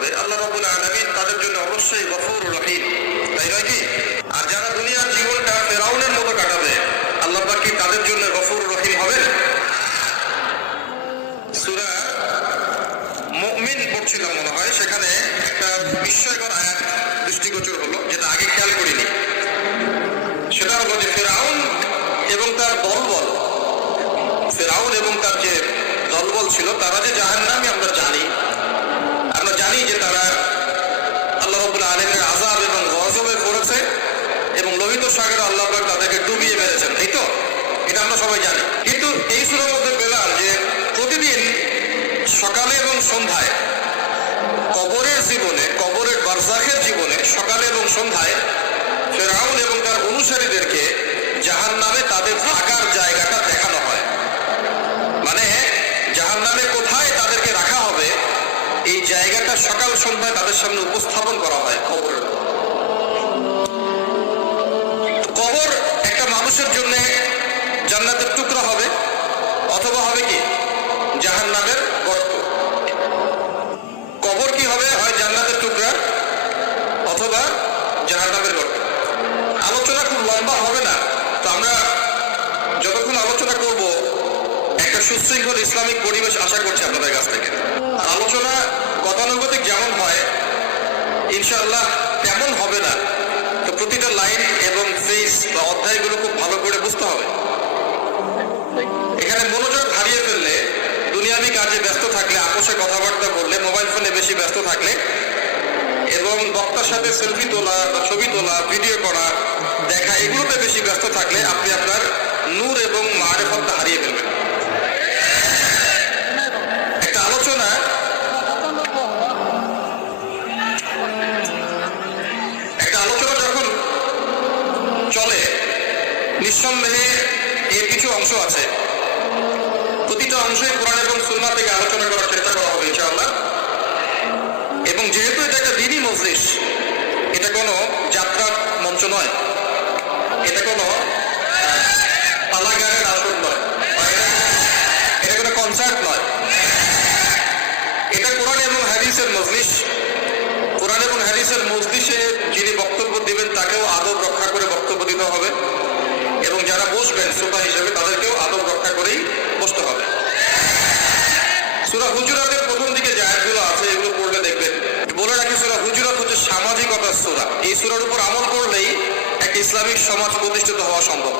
হবে আল্লাহ রাব্বুল আলামিন তাদের জন্য অবশ্যই গফুর রহিম। তাই নয় কি? আর যারা দুনিয়ার জীবনটা ফেরাউনের মতো কাটাবে, আল্লাহ কি তাদের জন্য গফুর রহিম হবে? সূরা মুমিন পড়ছিলাম মনে হয়, সেখানে একটা বিস্ময়কর আয়াত দৃষ্টিগোচর হলো, যেটা আগে খেয়াল করিনি। সেটা হলো যে ফেরাউন এবং তার দলবল, ফেরাউন এবং তার যে দলবল ছিল, তারা যে জাহান্নামী আমরা জানি জানি যে তারা আল্লাহ রবুল্লা আলমের আজাব এবং গজবে পড়েছে এবং লোহিত সাগরে আল্লাহ তাদেরকে ডুবিয়ে মেরেছেন এই তো? এটা আমরা সবাই জানি। কিন্তু এই সুরের মধ্যে পেলাম যে প্রতিদিন সকালে এবং সন্ধ্যায় কবরের জীবনে, কবরের বারজাখের জীবনে সকালে এবং সন্ধ্যায় ফেরাউন এবং তার অনুসারীদেরকে জাহান নামে তাদের থাকার জায়গাটা দেখানো হয়। এই জায়গাটা সকাল সন্ধ্যায় তাদের সামনে উপস্থাপন করা হয়। কবরের কবর একটা মানুষের জন্য জান্নাতের টুকরা হবে, অথবা হবে কি? জাহান নামের গর্ত। কবর কি হবে? হয় জান্নাতের টুকরা, অথবা জাহান নামের গর্ত। আলোচনা খুব লম্বা হবে না, তো আমরা যতক্ষণ আলোচনা করব, একটা সুশৃঙ্খল ইসলামিক পরিবেশ আশা করছি আপনাদের কাছ থেকে। আলোচনা গতানুগতিক যেমন হয়, ইনশাআল্লাহ তেমন হবে না। তো প্রতিটা লাইন এবং ফেস বা অধ্যায়গুলো খুব ভালো করে বুঝতে হবে। এখানে মনোযোগ হারিয়ে ফেললে, দুনিয়াবি কাজে ব্যস্ত থাকলে, আপোষে কথাবার্তা বললে, মোবাইল ফোনে বেশি ব্যস্ত থাকলে এবং বক্তার সাথে সেলফি তোলা বা ছবি তোলা, ভিডিও করা, দেখা, এগুলোতে বেশি ব্যস্ত থাকলে আপনি আপনার নূর এবং মারেফতটা হারিয়ে ফেলবেন। নিঃসন্দেহে এর কিছু অংশ আছে। প্রতিটা অংশই কোরআন এবং সুন্নাহ থেকে আলোচনা করার চেষ্টা করা হবে ইনশাআল্লাহ। এবং যেহেতু এটা একটা দিনই মজলিস, এটা কোনো যাত্রার মঞ্চ নয়। এটা কোনো পালাগারের আসর নয়। এটা- কোনো কনসার্ট নয়। এটা কোরআন এবং হাদিসের মজলিস। কোরআন এবং হাদিসের মজলিসে যিনি বক্তব্য দিবেন তাকেও আদব রক্ষা করে বক্তব্য দিতে হবে এবং যারা বসবেন শ্রোতা হিসেবে তাদেরকেও আদব রক্ষা করেই বসতে হবে। সুরা হুজুরাতের প্রথম দিকে যে আয়াতগুলো আছে, এগুলো পড়লে দেখবেন। বলে রাখি, সুরা হুজুরাত হচ্ছে সামাজিকতার সুরা। এই সুরার উপর আমল করলেই একটা ইসলামিক সমাজ প্রতিষ্ঠিত হওয়া সম্ভব।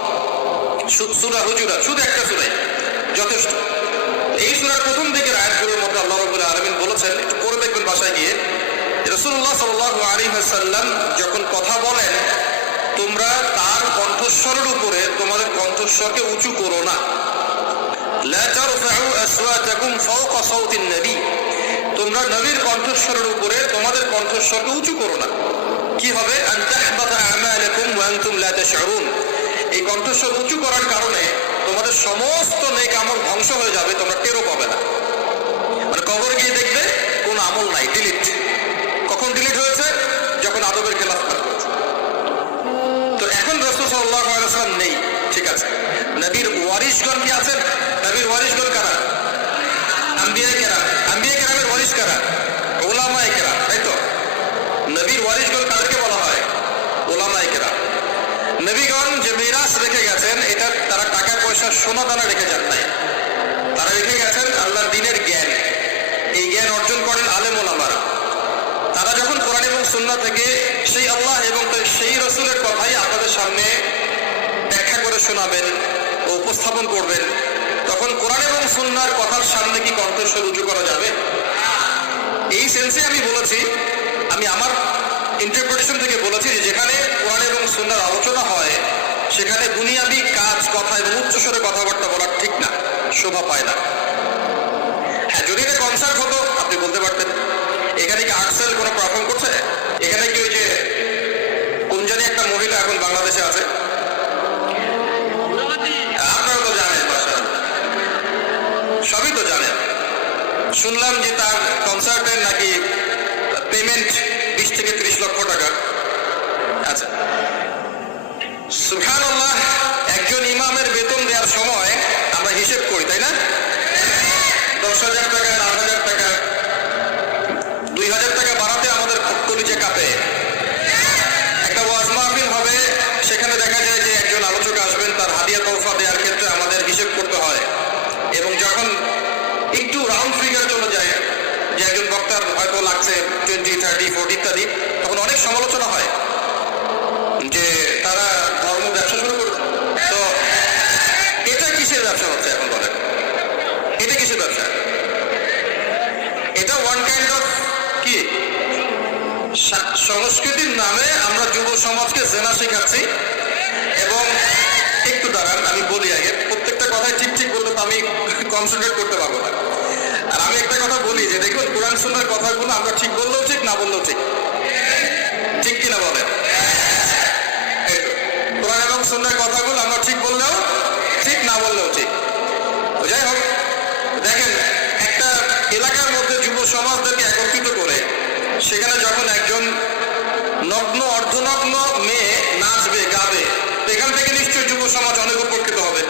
সুরা হুজুরাত, শুধু একটা সুরাই, যথেষ্ট। এই সুরার প্রথম দিকের আয়াতগুলোর মধ্যে আল্লাহ রবুল্লাহ আলমিন বলেছেন, একটু পড়ে দেখবেন বাসায় গিয়ে রসুল্লাহ সাল্লাহ আলী সাল্লাম যখন কথা বলেন তোমরা তার কণ্ঠস্বরের উপরে তোমাদের কণ্ঠস্বরকে উঁচু করো না। তোমরা নবীর কণ্ঠস্বরের উপরে তোমাদের কণ্ঠস্বরকে উঁচু করো না। কি হবে? এই কণ্ঠস্বর উঁচু করার কারণে তোমাদের সমস্ত নেক আমল ধ্বংস হয়ে যাবে, তোমরা টেরো পাবে না। মানে কবর গিয়ে দেখবে, কোন আমল নাই ডিলিট কখন ডিলিট হয়েছে? যখন আদবের খেলাফ নেই। ঠিক আছে। নবীর ওয়ারিশগণ কি আছেন? নবীর ওয়ারিশগণ কারা? আম্বিয়া কেরা আম্বিয়া কেরামের ওয়ারিশ কারা? ওলামা কেরা তাই তো? নবীর ওয়ারিশগণ কাদেরকে বলা হয়? ওলামা কেরা নবীগণ যে মিরাজ রেখে গেছেন, এটা তারা টাকা পয়সা সোনা দানা রেখে যান নাই। তারা রেখে গেছেন আল্লাহর দিনের জ্ঞান। এই জ্ঞান অর্জন করেন আলেম ওলামারা। তারা যখন কোরআন এবং সুন্নাহ থেকে সেই আল্লাহ এবং সেই রসুলের কথাই আপনাদের সামনে ব্যাখ্যা করে শোনাবেন ও উপস্থাপন করবেন, তখন কোরআন এবং সুন্নার কথার সামনে কি কণ্ঠস্বর উঁচু করা যাবে? এই সেন্সে আমি বলেছি, আমি আমার ইন্টারপ্রিটেশন থেকে বলেছি যে যেখানে কোরআন এবং সুন্নার আলোচনা হয়, সেখানে দুনিয়াবি কাজ, কথা এবং উচ্চস্বরে কথাবার্তা বলা ঠিক না, শোভা পায় না। হ্যাঁ যদি এটা কনসার্ট হতো, আপনি বলতে পারতেন। এখানে কি আর্টসেল কোনো পারফর্ম করছে? এখানে কি ওই যে কোন জানি একটা মহিলা এখন বাংলাদেশে আছে? আপনারা তো জানেন সবই তো জানেন। শুনলাম যে তার কনসার্টের নাকি পেমেন্ট বিশ থেকে ত্রিশ লক্ষ টাকা। আচ্ছা। সুখান একজন ইমামের বেতন দেওয়ার সময় আমরা হিসেব করি, তাই না? দশ হাজার টাকা বক্তার হয়তো লাগছে টোয়েন্টি থার্টি ফোর্টি ইত্যাদি তখন অনেক সমালোচনা হয় যে তারা ধর্ম ব্যবসা শুরু করবে। তো এটা কিসের ব্যবসা হচ্ছে এখন বলেন? এটা কিসের ব্যবসা? এটা ওয়ান কাইন্ড অফ কি? সংস্কৃতির নামে আমরা যুব সমাজকে জেনা শেখাচ্ছি। এবং একটু দাঁড়ান, আমি বলি আগে, প্রত্যেকটা কথাই ঠিক ঠিক বললে তো আমি কনসেন্ট্রেট করতে পারব না। আর আমি একটা কথা বলি যে, দেখুন, কোরআন সুন্নার কথাগুলো আমরা ঠিক বললেও ঠিক, না বললেও ঠিক। ঠিক কিনা বলেন। কোরআন এবং সুন্নার কথাগুলো আমরা ঠিক বললেও ঠিক, না বললেও ঠিক। যাই হোক, দেখেন, একটা এলাকার মধ্যে যুব সমাজদেরকে একত্রিত করে সেখানে যখন একজন নগ্ন, অর্ধনগ্ন মেয়ে নাচবে, গাবে এখান থেকে নিশ্চয়ই যুব সমাজ অনেক উপকৃত হবে।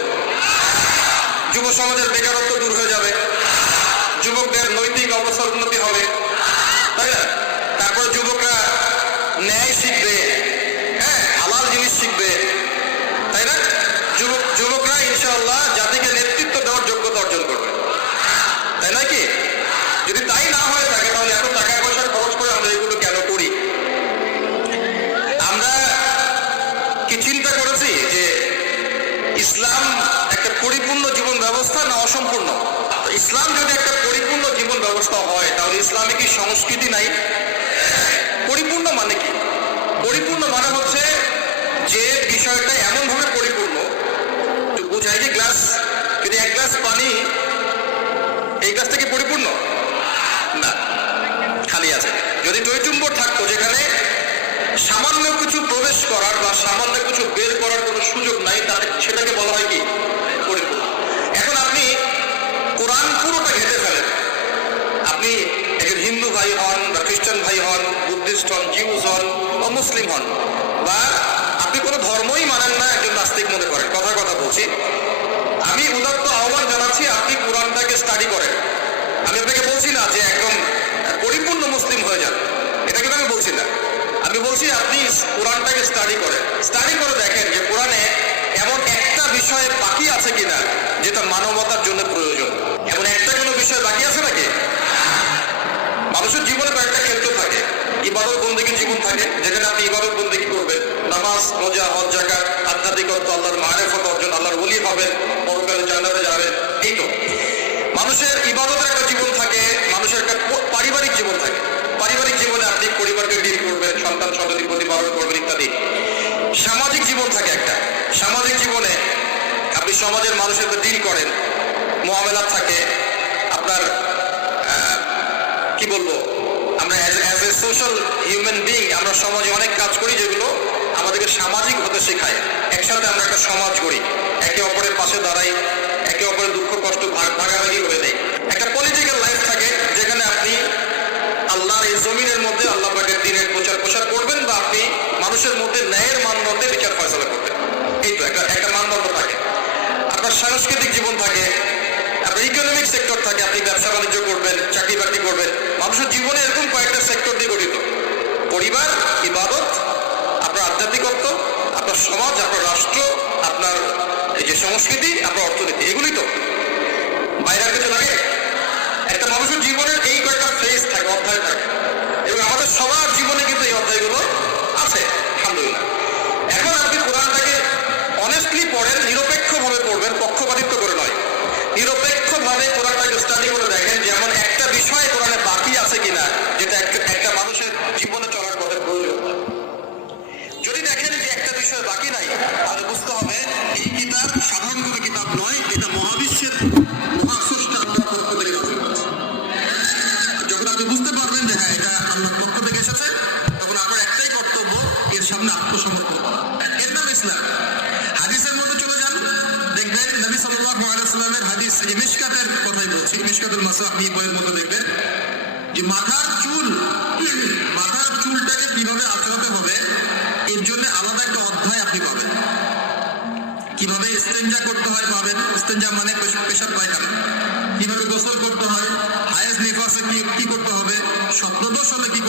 যুব সমাজের বেকারত্ব দূর হয়ে যাবে। যুবকদের নৈতিক অবস্থার উন্নতি হবে। ন্যায় শিখবে। হ্যাঁ হালাল জিনিস শিখবে। তাই না? যুবক যুবকরা ইনশাআল্লাহ জাতিকে নেতৃত্ব দেওয়ার যোগ্যতা অর্জন করবে। তাই না কি? যদি তাই না হয়ে থাকে, তাহলে এত টাকা পয়সা খরচ করে আমরা এগুলো কেন করি? আমরা কি চিন্তা করেছি যে ইসলাম একটা পরিপূর্ণ জীবন ব্যবস্থা না অসম্পূর্ণ? ইসলাম যদি একটা পরিপূর্ণ জীবন ব্যবস্থা হয়, তাহলে ইসলামে কি সংস্কৃতি নাই? গ্লাস পানি এই গ্লাস থেকে পরিপূর্ণ? না, খালি আছে। যদি টইটুম্বর থাকতো, যেখানে সামান্য কিছু প্রবেশ করার বা সামান্য কিছু বের করার কোনো সুযোগ নাই, তাহলে সেটাকে বলা হয় কি? পরিপূর্ণ। এখন আপনি কোরআন পুরোটা ঘেটে ফেলেন। আপনি একজন হিন্দু ভাই হন, বা খ্রিস্টান ভাই হন, বুদ্ধিস্ট হন, জিউস হন, বা মুসলিম হন, বা আপনি কোনো ধর্মই মানেন না, একজন নাস্তিক মনে করেন। কথার কথা বলছি। স্টাডি করেন আমি আপনাকে বলছি না যে একদম পরিপূর্ণ মুসলিম হয়ে যান। এটা কিন্তু আমি বলছি না। আমি বলছি আপনি কোরআনটাকে স্টাডি করেন। স্টাডি করে দেখেন যে কোরআনে এমন একটা বিষয় বাকি আছে কিনা, যেটা মানবতার জন্য প্রয়োজন। এমন একটা কোনো বিষয় বাকি আছে নাকি? মানুষের জীবনে কয়েকটা ক্ষেত্র থাকে। ইবাদত বন্দিকে জীবন থাকে, যেখানে আপনি ইবাদত বন্দিকে করবেন। নামাজ, রোজা, হজ জাকাত আধ্যাত্মিকত্ব, আল্লাহর মারেফত অর্জন, আল্লাহর ওলি হবেন পরকালে জান্নাতে যাবেন। এই তো। মানুষের ইবাদতের একটা জীবন থাকে, মানুষের একটা পারিবারিক জীবন থাকে। পারিবারিক জীবনে আপনি পরিবারকে ডিল করবেন, সন্তান সন্ততি প্রতিপালন করবেন ইত্যাদি। সামাজিক জীবন থাকে একটা। সামাজিক জীবনে আপনি সমাজের মানুষের সাথে ডিল করেন মোহামেলাত থাকে, আপনার কি বলব? আমরা as a social human being আমরা সমাজে অনেক কাজ করি যেগুলো আমাদেরকে সামাজিক হতে শেখায়। একসাথে আমরা একটা সমাজ করি একে অপরের পাশে দাঁড়াই একে অপরের দুঃখ, কষ্ট, ভাগ- ভাগাভাগি হয়ে দেয় একটা পলিটিক্যাল লাইফ থাকে যেখানে আপনি আল্লাহর এই জমিনের মধ্যে আল্লাহ পাকের দিনের প্রচার প্রসার করবেন বা আপনি মানুষের মধ্যে ন্যায়ের মানদণ্ডে বিচার ফয়সলা করবেন। এই তো একটা একটা মানদণ্ড থাকে। আপনার সাংস্কৃতিক জীবন থাকে, আপনার ইকোনমিক সেক্টর থাকে, আপনি ব্যবসা বাণিজ্য করবেন, চাকরি বাকরি করবেন। মানুষের জীবনে এরকম কয়েকটা সেক্টর দিয়ে গঠিত। পরিবার, ইবাদত, আপনার আধ্যাত্মিকত্ব, আপনার সমাজ, আপনার রাষ্ট্র, আপনার এই যে সংস্কৃতি আপনার অর্থনীতি এগুলি তো। বাইরে কিছু লাগে? একটা মানুষের জীবনের এই কয়েকটা ফেজ থাকে, অধ্যায় থাকে। এবং আমাদের সবার জীবনে কিন্তু এই অধ্যায়গুলো আছে, আলহামদুলিল্লাহ। এখন আপনি কোরআনটাকে অনেস্টলি পড়েন নিরপেক্ষভাবে পড়বেন পক্ষপাতিত্ব করে নয়। নিরপেক্ষভাবে কোরআনটাকে স্টাডি করে দেখেন যে এমন একটা বিষয় কোরআনে বাকি আছে কিনা, যেটা একটা- ইস্তেঞ্জা পাবেন ইস্তেঞ্জা মানে পেশ- পেশাব পায়খানা কীভাবে গোসল করতে হয়, হায়াজ নিফাসে কি কি করতে হবে স্বপ্নদোষ হলে কি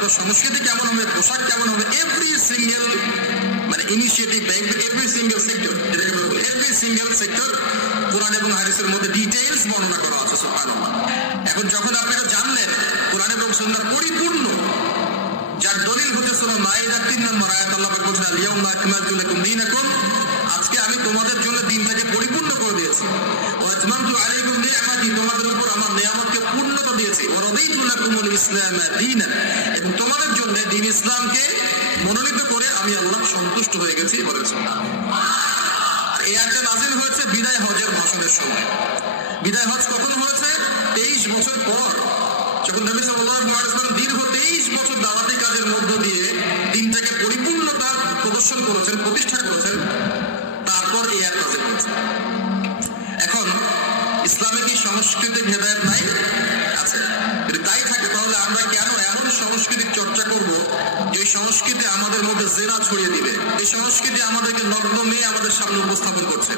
আপনার সংস্কৃতি কেমন হবে, পোশাক কেমন হবে এভরি সিঙ্গেল মানে initiative every single sector every single sector Quran এবং হাদিসের মধ্যে ডিটেইলস বর্ণনা করা আছে, সুবহানাল্লাহ। এখন যখন আপনি এটা জানলেন, কোরআন এবং সুন্নাহ পরিপূর্ণ, যার দলিল হচ্ছে সূরা মাইদার 3 নম্বর আয়াত, আল্লাহ পাক বলছেন, আল-ইয়াউমা আকমালতু লাকুম দীনাকুম আজকে আমি তোমাদের জন্য দিনটাকে পরিপূর্ণ করে দিয়েছি। ওয়া আতমামতু আলাইকুম নি'মাতি তোমাদের উপর ইসলাম এবং তোমাদের জন্য দিন ইসলামকে মনোনীত করে আমি আল্লাহ সন্তুষ্ট হয়ে গেছি বলেছেন এই আয়াতটা নাযিল হয়েছে বিদায় হজের ভাষণের সময়। বিদায় হজ কখন হয়েছে? তেইশ বছর পর। যখন নবী ওয়াসাল্লাম দীর্ঘ তেইশ বছর দাওয়াতি কাজের মধ্য দিয়ে দিনটাকে পরিপূর্ণতা প্রদর্শন করেছেন, প্রতিষ্ঠা করেছেন, তারপর এই এখন, ইসলামে কি সাংস্কৃতিক হেদায়েত নাই? সংস্কৃতি আমাদের মধ্যে জেনা ছড়িয়ে দিবে। এই সংস্কৃতি আমাদেরকে নগ্ন মেয়ে আমাদের সামনে উপস্থাপন করছে।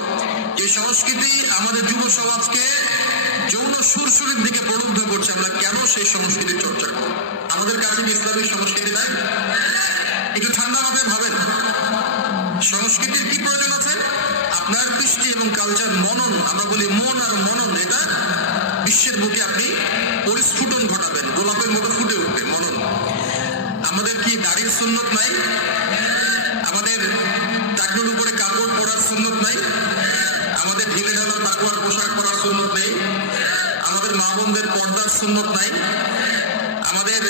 যে সংস্কৃতি আমাদের যুব সমাজকে যৌন সুরসুরির দিকে প্রলুব্ধ করছে, আমরা কেন সেই সংস্কৃতির চর্চা করব? আমাদের কাছে কি ইসলামিক সংস্কৃতি নাই? একটু ঠান্ডা ভাবে ভাবেন। সংস্কৃতির কি প্রয়োজন আছে? আপনার কৃষ্টি এবং কালচার মনন, আমরা বলি মন আর মনন, এটা বিশ্বের বুকে আপনি সুন্নত নাই। আমাদের টাকনুর উপরে কাপড় পরার সুন্নত নাই। আমাদের ঢিলে ঢালার তাকুয়ার পোশাক পরার সুন্নত নেই। আমাদের মা বোনদের পর্দার সুন্নত নাই। আমাদের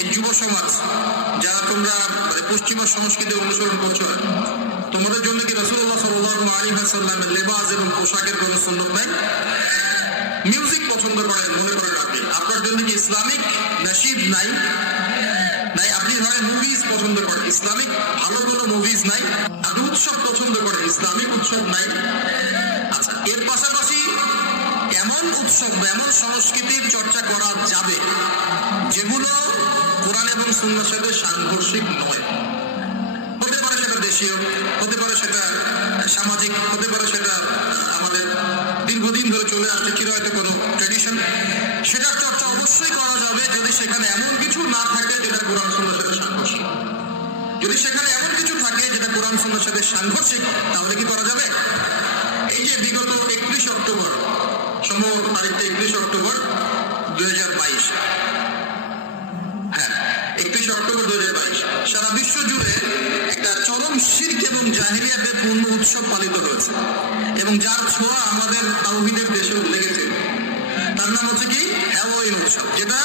এই যুব সমাজ যারা তোমরা মানে পশ্চিমা সংস্কৃতি অনুসরণ করছ তোমাদের জন্য কি রসুল্লাহ সাল্লাহ আলী হাসাল্লামের লেবাস এবং পোশাকের কোনো সুন্নত নাই? মিউজিক পছন্দ করেন, মনে করেন আপনি। আপনার জন্য কি ইসলামিক নসিব নাই? নাই, আপনি ধরেন মুভিজ পছন্দ করেন ইসলামিক, ভালো কোনো মুভিজ নাই আপনি উৎসব পছন্দ করেন ইসলামিক, উৎসব নাই। আচ্ছা এর পাশাপাশি এমন উৎসব এমন সংস্কৃতির চর্চা করা যাবে যেগুলো কোরআন এবং সুন্নার সাথে সাংঘর্ষিক নয়। হতে পারে সেটা দেশীয়, হতে পারে সেটা সামাজিক, হতে পারে সেটা আমাদের দীর্ঘদিন ধরে চলে আসছে, চিরায়ত কোনো ট্রেডিশন সেটার চর্চা অবশ্যই করা যাবে যদি সেখানে এমন কিছু না থাকে যেটা কোরআন, সুন্নার সাথে যদি সেখানে এমন কিছু থাকে যেটা কোরআন সুন্নার সাথে সাংঘর্ষিক, তাহলে কি করা যাবে? এই যে বিগত একত্রিশ অক্টোবর সম্ভব তারিখটা একত্রিশ অক্টোবর দুই হাজার বাইশ। হ্যাঁ একত্রিশ অক্টোবর দুই হাজার বাইশ। সারা বিশ্ব জুড়ে একটা চরম শির্ক এবং জাহিরিয়াতে পূর্ণ উৎসব পালিত হয়েছে। এবং যার ছোঁয়া আমাদের দেশেও লেগেছে তার নাম হচ্ছে কি? হ্যালোইন উৎসব, যেটা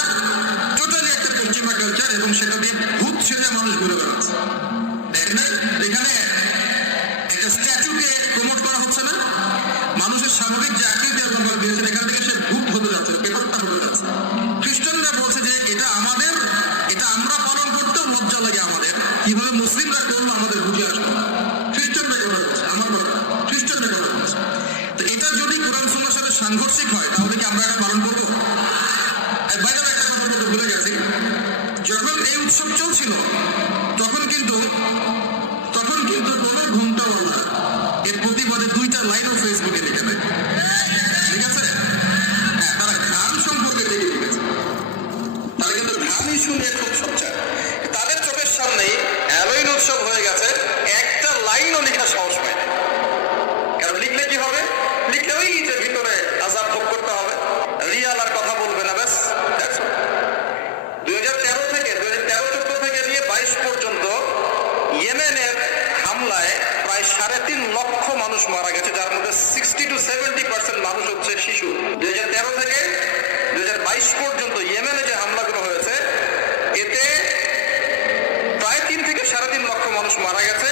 টোটালি পশ্চিমা কালচার এবং সেটা দিয়ে ভূত ছেড়ে মানুষ ঘুরে বেড়াচ্ছে। দেখেন এখানে ইস্যু নিয়ে খুব সোচ্চার তাদের চোখের সামনেই হ্যালোইন উৎসব হয়ে গেছে। একটা লাইনও লেখা সাহস পায় না। কারণ লিখলে কি হবে? লিখলে ওই যে ভিতরে আজাব ভোগ করতে হবে। রিয়াল আর কথা বলবে না, ব্যাস। দুই হাজার তেরো থেকে, দুই হাজার তেরো চোদ্দ থেকে নিয়ে বাইশ পর্যন্ত ইয়েমেনের হামলায় প্রায় সাড়ে তিন লক্ষ মানুষ মারা গেছে, যার মধ্যে সিক্সটি টু সেভেন্টি পার্সেন্ট মানুষ হচ্ছে শিশু। দুই হাজার তেরো থেকে দুই হাজার বাইশ পর্যন্ত ইয়েমেনে যে হামলাগুলো হয়েছে এতে প্রায় তিন থেকে সাড়ে তিন লক্ষ মানুষ মারা গেছে।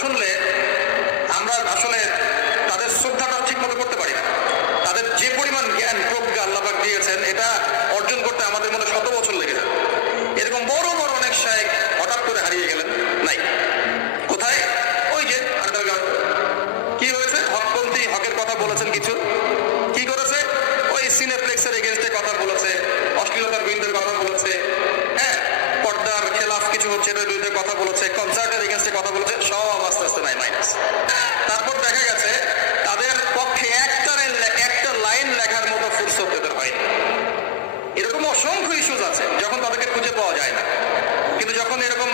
শুনলে অসংখ্য ইস্যুস আছে যখন তাদেরকে খুঁজে পাওয়া যায় না কিন্তু যখন এরকম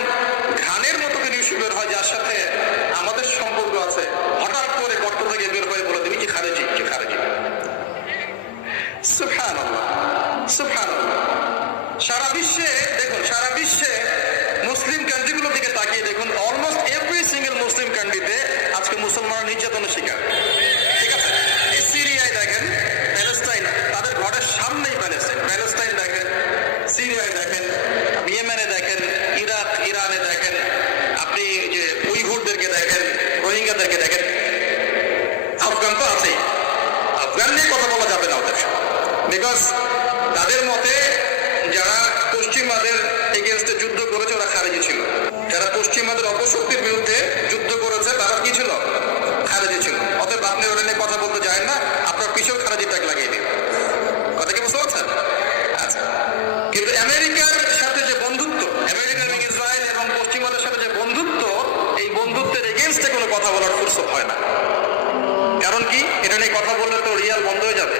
ঘানের মতো কোনো ইস্যু বের হয় যার সাথে আমাদের সম্পর্ক আছে হঠাৎ করে গর্ত থেকে বের হয়ে বলে তুমি কি খারেজি কি খারেজি সুফান সুফান সারা বিশ্বে দেখুন সারা বিশ্বে মুসলিম কান্ট্রিগুলোর দিকে তাকিয়ে দেখুন অলমোস্ট এভরি সিঙ্গেল মুসলিম কান্ট্রিতে আজকে মুসলমানরা নির্যাতনের শিকার ঠিক আছে এই সিরিয়ায় দেখেন প্যালেস্টাইন তাদের ঘরের সামনেই প্যালেস্টাইন প্যালেস্টাইন দেখেন সিরিয়ায় দেখেন ইয়েমেনে দেখেন ইরাক ইরানে দেখেন আপনি যে উইঘুরদেরকে দেখেন, রোহিঙ্গাদেরকে দেখেন। আফগান তো আছেই। আফগান নিয়ে কথা বলা যাবে না ওদের বিকজ তাদের মতে যারা পশ্চিমাদের এগেনস্টে যুদ্ধ করেছে, ওরা খারেজি ছিল। যারা পশ্চিমাদের অপশক্তির বিরুদ্ধে যুদ্ধ করেছে, তারা কি ছিল? খারেজি ছিল। অতএব আপনি ওরা নিয়ে কথা বলতে যায় না আপনার পিছনে খারেজি ট্যাগ লাগিয়ে দিন কথা কি বুঝতে পারছেন আচ্ছা কিন্তু আমেরিকার সাথে যে বন্ধুত্ব আমেরিকা এবং ইসরায়েল এবং পশ্চিমাদের সাথে যে বন্ধুত্ব এই বন্ধুত্বের এগেনস্টে কোনো কথা বলার ফুরসত হয় না কারণ কি এটা নিয়ে কথা বললে তো রিয়াল বন্ধ হয়ে যাবে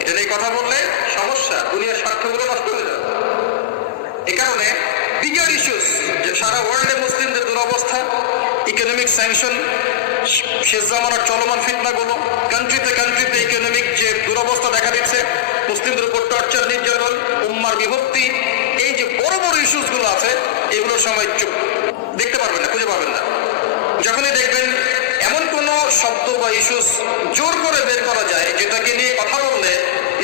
এটা নিয়ে কথা বললে সমস্যা, দুনিয়ার স্বার্থগুলো নষ্ট হয়ে যাবে। এ কারণে বিগার ইস্যুস সারা ওয়ার্ল্ডে মুসলিমদের দুরবস্থা ইকোনমিক স্যাংশন শেষ জামানার চলমান ফিতনাগুলো কান্ট্রিতে কান্ট্রিতে ইকোনমিক যে দুরবস্থা দেখা দিচ্ছে, মুসলিমদের উপর টর্চার নির্যাতন, উম্মার বিভক্তি, এই যে বড় বড় ইস্যুসগুলো আছে, এগুলোর সময় চুপ। দেখতে পারবেন না, খুঁজে পাবেন না। যখনই দেখবেন এমন কোন শব্দ বা ইস্যুস জোর করে বের করা যায়, যেটাকে নিয়ে কথা বললে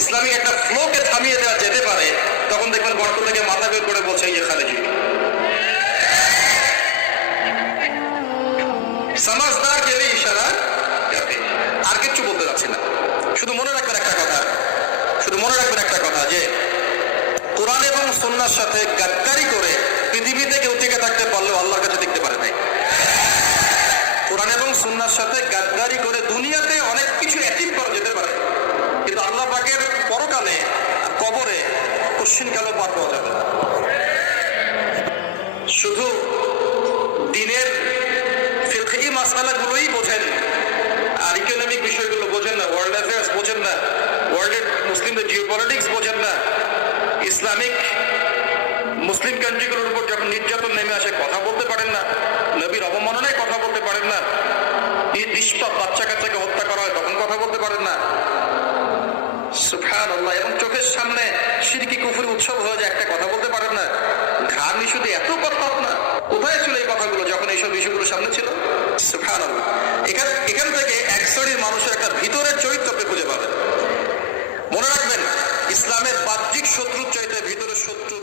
ইসলামিক একটা ফ্লোকে থামিয়ে দেওয়া যেতে পারে, তখন দেখবেন গর্ত থেকে মাথা বের করে বলছে ইয়ে খালেজি সমাজদার গেলে ইশারা আর কিচ্ছু বলতে যাচ্ছি না। শুধু মনে রাখবেন একটা কথা, শুধু মনে রাখবেন একটা কথা যে, কোরআন এবং সন্ন্যার সাথে গাদ্দারি করে পৃথিবীতে কেউ টিকে থাকতে পারলেও আল্লাহর কাছে দেখতে পারে নাই। কোরআন এবং সুন্নার সাথে গাদ্দারি করে দুনিয়াতে অনেক কিছু অ্যাচিভ করা যেতে পারে কিন্তু আল্লাহ পাকের পরকালে আর কবরে কশ্চিন কালো পার পাওয়া যাবে না। শুধু দিনের ফিলকি মাসালাগুলোই বোঝেন আর ইকোনমিক বিষয়গুলো বোঝেন না ওয়ার্ল্ড অ্যাফেয়ার্স বোঝেন না ওয়ার্ল্ডের মুসলিমদের জিও পলিটিক্স বোঝেন না ইসলামিক মুসলিম কান্ট্রিগুলোর উপর যখন নির্যাতন নেমে আসে, কথা বলতে পারেন না, নবীর অবমাননায় কথা বলতে পারেন না, নি- নিষ্পাপ বাচ্চা কাচ্চাকে হত্যা করা হয়, তখন কথা বলতে সুফান এবং চোখের সামনে সিরকি কুফুরি উৎসব হয়ে যায়, একটা কথা বলতে পারেন না। ঘাড় ইস্যুতে এত কথা আপনার। কোথায় ছিল এই কথাগুলো যখন এইসব ইস্যুগুলো সামনে ছিল? সুফান আল্লাহ এখান এখান থেকে এক শ্রেণির মানুষের একটা ভিতরের চরিত্র আপনি খুঁজে পাবেন। মনে রাখবেন, ইসলামের বাহ্যিক শত্রুর চাইতে ভিতরের শত্রুর